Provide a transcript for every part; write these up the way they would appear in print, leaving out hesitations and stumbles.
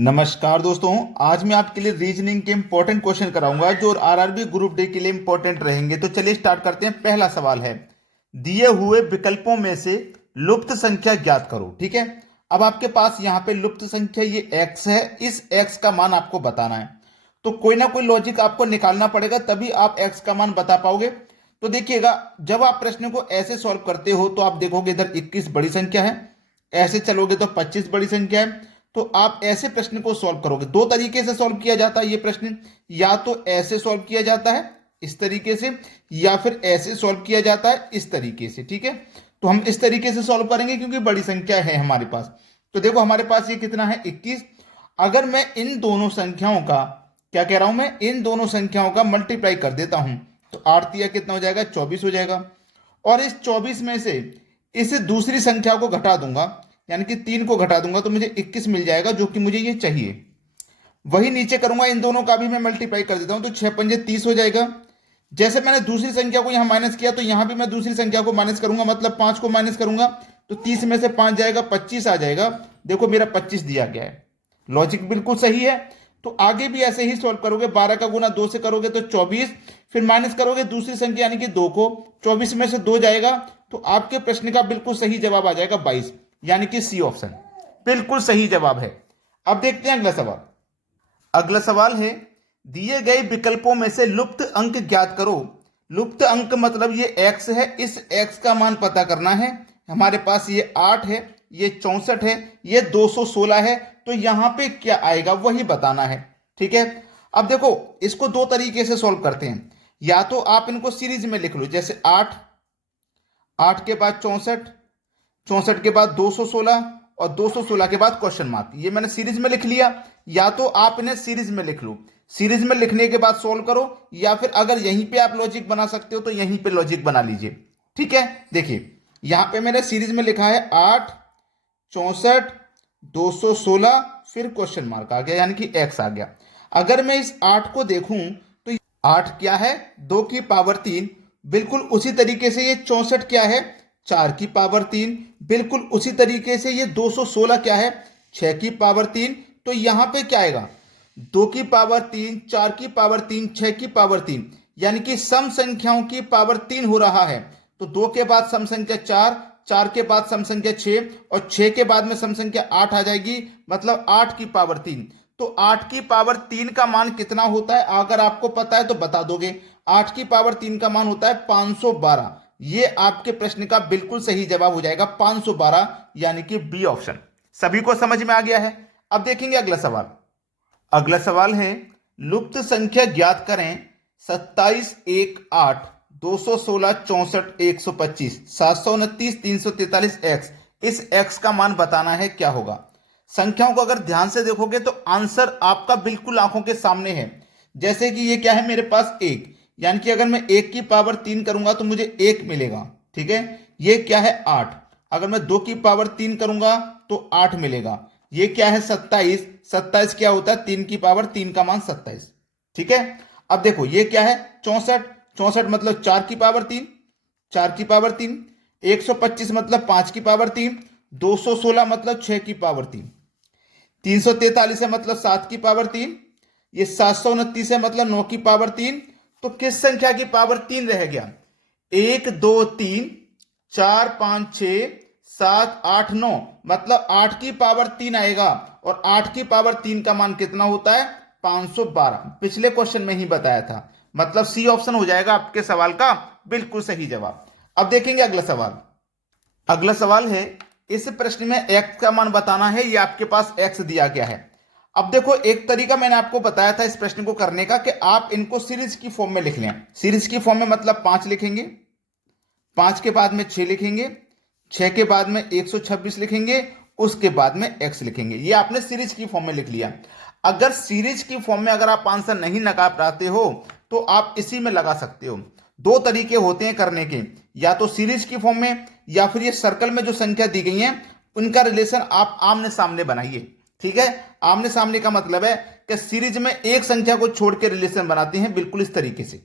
नमस्कार दोस्तों। आज मैं आपके लिए रीजनिंग के इंपॉर्टेंट क्वेश्चन कराऊंगा जो आरआरबी ग्रुप डी के लिए इंपॉर्टेंट रहेंगे। तो चलिए स्टार्ट करते हैं। पहला सवाल है, दिए हुए विकल्पों में से लुप्त संख्या ज्ञात करो। ठीक है, अब आपके पास यहाँ पे लुप्त संख्या ये x है, इस x का मान आपको बताना है। तो कोई ना कोई लॉजिक आपको निकालना पड़ेगा, तभी आप x का मान बता पाओगे। तो देखिएगा, जब आप प्रश्न को ऐसे सॉल्व करते हो तो आप देखोगे इधर 21 बड़ी संख्या है, ऐसे चलोगे तो 25 बड़ी संख्या है। तो आप ऐसे प्रश्न को सॉल्व करोगे। दो तरीके से सॉल्व किया जाता है ये प्रश्न, या तो ऐसे सॉल्व किया जाता है इस तरीके से, या फिर ऐसे सॉल्व किया जाता है इस तरीके से। ठीक है, तो हम इस तरीके से सॉल्व करेंगे क्योंकि बड़ी संख्या है हमारे पास। तो देखो हमारे पास ये कितना है, 21। अगर मैं इन दोनों संख्याओं का, क्या कह रहा हूं मैं, इन दोनों संख्याओं का मल्टीप्लाई कर देता हूं तो 8 तिया कितना हो जाएगा, 24 हो जाएगा। और इस 24 में से इस दूसरी संख्या को घटा दूंगा, यानी कि 3 को घटा दूंगा तो मुझे 21 मिल जाएगा, जो कि मुझे ये चाहिए। वही नीचे करूंगा, इन दोनों का भी मैं मल्टीप्लाई कर देता हूं तो 6 पंजे 30 हो जाएगा। जैसे मैंने दूसरी संख्या को यहां माइनस किया तो यहां भी मैं दूसरी संख्या को माइनस करूंगा, मतलब 5 को माइनस करूंगा तो 30 में से 5 जाएगा, 25 आ जाएगा। देखो मेरा 25 दिया गया है, लॉजिक बिल्कुल सही है। तो आगे भी ऐसे ही सॉल्व करोगे, 12 का गुना 2 से करोगे तो 24, फिर माइनस करोगे दूसरी संख्या यानी कि 2 को, 24 में से 2 जाएगा तो आपके प्रश्न का बिल्कुल सही जवाब आ जाएगा 22, यानी कि सी ऑप्शन बिल्कुल सही जवाब है। अब देखते हैं अगला सवाल। अगला सवाल है, दिए गए विकल्पों में से लुप्त अंक ज्ञात करो। लुप्त अंक मतलब ये x है, इस x का मान पता करना है। हमारे पास ये 8 है, ये 64 है, ये 216 है। तो यहां पे क्या आएगा वही बताना है। ठीक है, अब देखो इसको दो तरीके से सॉल्व करते हैं। या तो आप इनको सीरीज में लिख लो, जैसे 8, 8 के बाद 64, 64 के बाद 216 और 216 के बाद क्वेश्चन मार्क, ये मैंने सीरीज में लिख लिया। या तो आप इन्हें सीरीज में लिख लो, सीरीज में लिखने के बाद सॉल्व करो, या फिर अगर यहीं पे आप लॉजिक बना सकते हो तो यहीं पे लॉजिक बना लीजिए। ठीक है, देखिए यहां पे मैंने सीरीज में लिखा है 8, 64, 216, फिर क्वेश्चन मार्क आ गया यानी कि एक्स आ गया। अगर मैं इस 8 को देखूं तो 8 क्या है, 2 की पावर 3। बिल्कुल उसी तरीके से ये 64 क्या है, 4 की पावर 3। बिल्कुल उसी तरीके से ये 216 क्या है, 6 की पावर 3। तो यहां पे क्या आएगा, 2 की पावर 3, 4 की पावर 3, 6 की पावर 3, यानी कि सम संख्याओं की पावर 3 हो रहा है। तो 2 के बाद सम संख्या 4, 4 के बाद सम संख्या 6 और 6 के बाद में सम संख्या 8 आ जाएगी, मतलब 8 की पावर 3। तो 8 की पावर 3 का मान कितना होता है, अगर आपको पता है तो बता दोगे। 8 की पावर 3 का मान होता है 512। ये आपके प्रश्न का बिल्कुल सही जवाब हो जाएगा 512, यानी कि बी ऑप्शन। सभी को समझ में आ गया है। अब देखेंगे अगला सवाल। अगला सवाल है, लुप्त संख्या ज्ञात करें। 27, 1, 8, 216, 64, 125, 729, 343 एक्स। इस एक्स का मान बताना है, क्या होगा। संख्याओं को अगर ध्यान से देखोगे तो आंसर आपका बिल्कुल आंखों के सामने है। जैसे कि ये क्या है मेरे पास 1, यानी कि अगर मैं 1 की पावर 3 करूंगा तो मुझे 1 मिलेगा। ठीक है, ये क्या है 8, अगर मैं 2 की पावर 3 करूंगा तो 8 मिलेगा। ये क्या है 27, 27 क्या होता है, 3 की पावर 3 का मान 27। ठीक है, अब देखो ये क्या है 64, 64 मतलब 4 की पावर 3, 4 की पावर 3, 125 मतलब 5 की पावर 3, 216 मतलब 6 की पावर 3, 343 है मतलब 7 की पावर 3, ये 729 है मतलब 9 की पावर 3। तो किस संख्या की पावर 3 रह गया, 1, 2, 3, 4, 5, 6, 7, 8, 9, मतलब 8 की पावर 3 आएगा। और 8 की पावर 3 का मान कितना होता है, 512। पिछले क्वेश्चन में ही बताया था, मतलब सी ऑप्शन हो जाएगा आपके सवाल का बिल्कुल सही जवाब। अब देखेंगे अगला सवाल। अगला सवाल है, इस प्रश्न में x का मान बताना है, ये आपके पास x दिया गया है। अब देखो एक तरीका मैंने आपको बताया था इस प्रश्न को करने का, कि आप इनको सीरीज की फॉर्म में लिख लें। सीरीज की फॉर्म में मतलब 5 लिखेंगे, 5 के बाद में 6 लिखेंगे, 6 के बाद में 126 लिखेंगे, उसके बाद में x लिखेंगे। ये आपने सीरीज की फॉर्म में लिख लिया। अगर सीरीज की फॉर्म में अगर आप आंसर नहीं लगा पाते हो तो आप इसी में लगा सकते हो। दो तरीके होते हैं करने के, या तो सीरीज की फॉर्म में, या फिर ये सर्कल में जो संख्या दी गई है उनका रिलेशन आप आमने सामने बनाइए। ठीक है, आमने सामने का मतलब है कि सीरीज में एक संख्या को छोड़ के रिलेशन बनाते हैं, बिल्कुल इस तरीके से।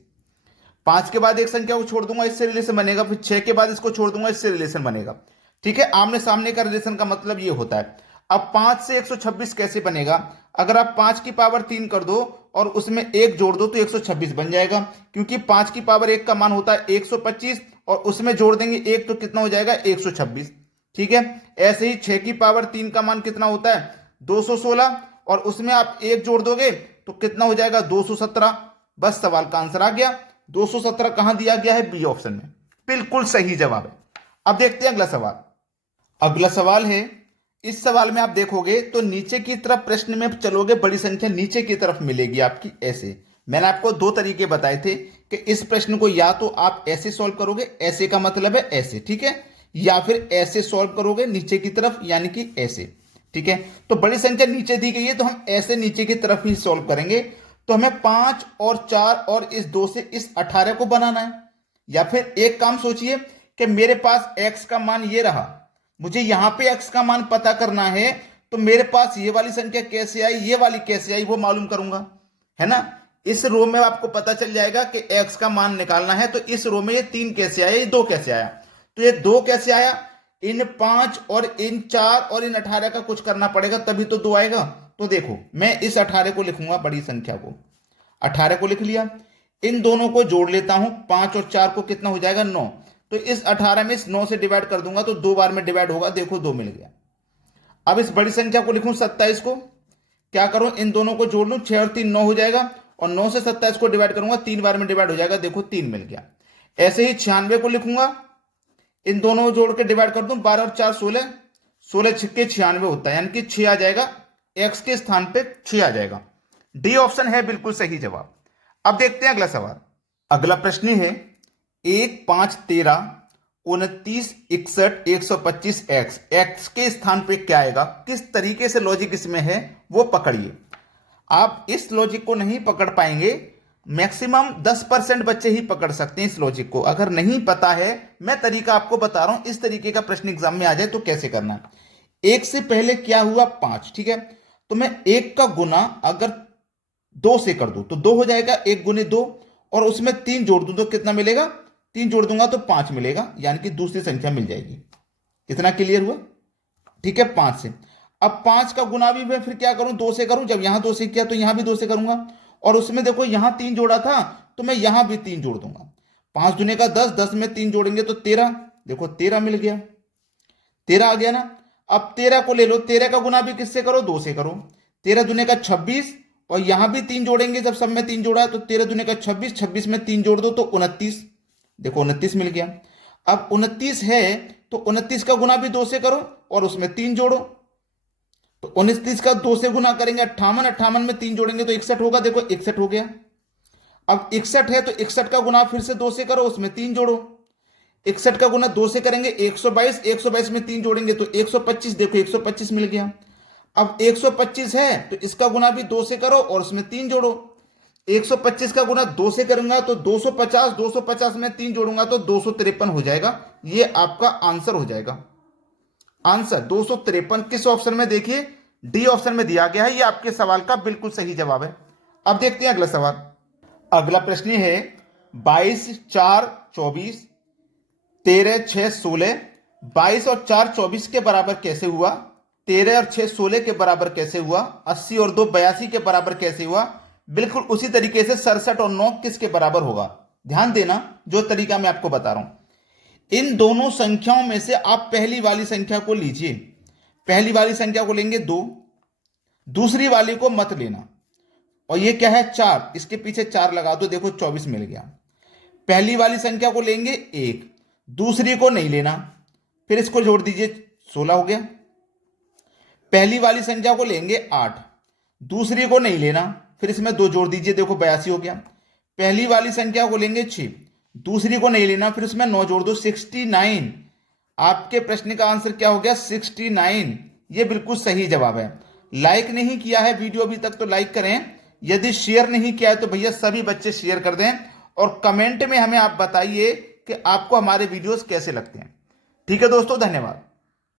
5 के बाद एक संख्या को छोड़ दूंगा, इससे रिलेशन बनेगा, फिर 6 के बाद इसको छोड़ दूंगा, इससे रिलेशन बनेगा। ठीक है, आमने सामने का रिलेशन का मतलब ये होता है। अब 5 से 126 कैसे बनेगा? अगर आप 5 की पावर 3 कर दो और उसमें 1 जोड़ दो तो 126 बन जाएगा, क्योंकि 5 की पावर 1 का मान होता है 125 और उसमें जोड़ देंगे 1 तो कितना हो जाएगा? 126। ठीक है। ऐसे ही 6 की पावर 3 का मान कितना होता है? 216 और उसमें आप 1 जोड़ दोगे तो कितना हो जाएगा? 217। बस सवाल का आंसर आ गया। 217 कहां दिया गया है? बी ऑप्शन में। बिल्कुल सही जवाब है। अब देखते हैं अगला सवाल। अगला सवाल है, इस सवाल में आप देखोगे तो नीचे की तरफ प्रश्न में चलोगे, बड़ी संख्या नीचे की तरफ मिलेगी आपकी ऐसे। मैंने आपको दो तरीके बताए थे कि इस प्रश्न को या तो आप ऐसे सॉल्व करोगे, ऐसे का मतलब है ऐसे, ठीक है, या फिर ऐसे सॉल्व करोगे नीचे की तरफ, यानी कि ऐसे। ठीक है। तो बड़ी संख्या नीचे दी गई है तो हम ऐसे नीचे की तरफ ही सॉल्व करेंगे। तो हमें 5 और 4 और इस 2 से इस 18 को बनाना है। या फिर एक काम सोचिए कि मेरे पास x का मान ये रहा, मुझे यहां पे x का मान पता करना है, तो मेरे पास ये वाली संख्या कैसे आई, ये वाली कैसे आई, वो मालूम करूंगा, है ना। इस रो में आपको पता चल जाएगा कि x का मान निकालना है, तो इस रो में ये 3 कैसे आया, ये 2 कैसे आया। तो ये 2 कैसे आया? इन 5 और इन 4 और इन 18 का कुछ करना पड़ेगा तभी तो 2 आएगा। तो देखो मैं इस 18 को लिखूंगा, बड़ी संख्या को 18 को लिख लिया। इन दोनों को जोड़ लेता हूं, 5 और 4 को कितना हो जाएगा? 9। तो इस 18 में इस 9 से डिवाइड कर दूंगा तो 2 बार में डिवाइड होगा, देखो 2 मिल गया। अब इस बड़ी संख्या को लिखूं 27 को, क्या करूं? इन दोनों को जोड़ लूं, 6 और 3 9 हो जाएगा, और 9 से 27 को डिवाइड करूंगा, 3 बार में डिवाइड हो जाएगा, देखो 3 मिल गया। ऐसे ही 96 को लिखूंगा, इन दोनों को जोड़ के डिवाइड कर दूं, 12 और 4 16, 16 छिक्के 96 होता है, यानी कि 6 आ जाएगा, एक्स के स्थान पे 6 आ जाएगा। डी ऑप्शन है बिल्कुल सही जवाब। अब देखते हैं अगला सवाल। अगला प्रश्न है 1 5 13 29 61 125 एक्स, एक्स के स्थान पे क्या आएगा? किस तरीके से लॉजिक इसमें है वो पकड़िए। आप इस लॉजिक को नहीं पकड़ पाएंगे, मैक्सिमम 10% बच्चे ही पकड़ सकते हैं इस लॉजिक को। अगर नहीं पता है, मैं तरीका आपको बता रहा हूं, इस तरीके का प्रश्न एग्जाम में आ जाए तो कैसे करना है। 1 से पहले क्या हुआ? 5, ठीक है। तो मैं 1 का गुना अगर 2 से कर दूं तो 2 हो जाएगा, 1 गुने 2, और उसमें 3 जोड़ दूं तो कितना मिलेगा? 3 जोड़ दूंगा तो 5 मिलेगा, यानी कि दूसरी संख्या मिल जाएगी। कितना क्लियर हुआ? ठीक है, 5 से। अब 5 का गुना भी मैं फिर क्या करूं? 2 से करूं। जब यहां 2 से किया तो यहां भी 2 से करूंगा, और उसमें देखो यहां 3 जोड़ा था तो मैं यहां भी 3 जोड़ दूंगा। 5 दूने का 10, 10 में 3 जोड़ेंगे तो 13, देखो 13 मिल गया, 13 आ गया ना। अब 13 को ले लो, 13 का गुना भी किससे करो? 2 से करो। 13 दूने का 26, और यहां भी 3 जोड़ेंगे, जब सब में 3 जोड़ा है तो 13 दूने का 26, 26 में 3 जोड़ दो तो 29, देखो 29 मिल गया। अब 29 है तो 29 का गुना भी 2 से करो और उसमें 3 जोड़ो, तो 29 का 2 से गुना करेंगे 58, 58 में 3 जोड़ेंगे तो 61 होगा, देखो 61 हो गया। अब 61 है तो 61 का गुना फिर से 2 से करो, उसमें 3 जोड़ो, 61 का गुना 2 से करेंगे 122, 122 में 3 जोड़ेंगे तो 125, देखो 125 मिल गया। अब 125 है तो इसका गुना भी 2 से करो और उसमें 3 जोड़ो, 125 का गुना 2 से करूंगा तो 250, 250 में 3 जोड़ूंगा तो 253 हो जाएगा। ये आपका आंसर हो जाएगा। आंसर 253 किस ऑप्शन में? देखिए डी ऑप्शन में दिया गया है। ये आपके सवाल का बिल्कुल सही जवाब है। अब देखते हैं अगला सवाल। अगला प्रश्न है 22 4 24 13 6 16, 22 और 4 24 के बराबर कैसे हुआ? 13 और 6 16 के बराबर कैसे हुआ? 80 और 2 82 के बराबर कैसे हुआ? बिल्कुल उसी तरीके से 67 और 9 किसके बराबर होगा? ध्यान देना जो तरीका मैं आपको बता रहा हूं। इन दोनों संख्याओं में से आप पहली वाली संख्या को लीजिए, पहली वाली संख्या को लेंगे 2, दूसरी वाली को मत लेना, और ये क्या है? 4, इसके पीछे 4 लगा दो, देखो 24 मिल गया। पहली वाली संख्या को लेंगे 1, दूसरी को नहीं लेना, फिर इसको जोड़ दीजिए 16 हो गया। पहली वाली संख्या को लेंगे 8, दूसरी को नहीं लेना, फिर इसमें 2 जोड़ दीजिए, देखो 82 हो गया। पहली वाली संख्या को लेंगे 6, दूसरी को नहीं लेना, फिर उसमें 9 जोड़ दो, 69। आपके प्रश्न का आंसर क्या हो गया? 69। ये बिल्कुल सही जवाब है। लाइक नहीं किया है वीडियो अभी तक तो लाइक करें, यदि शेयर नहीं किया है तो भैया सभी बच्चे शेयर कर दें, और कमेंट में हमें आप बताइए कि आपको हमारे वीडियोस कैसे लगते हैं। ठीक है दोस्तों, धन्यवाद।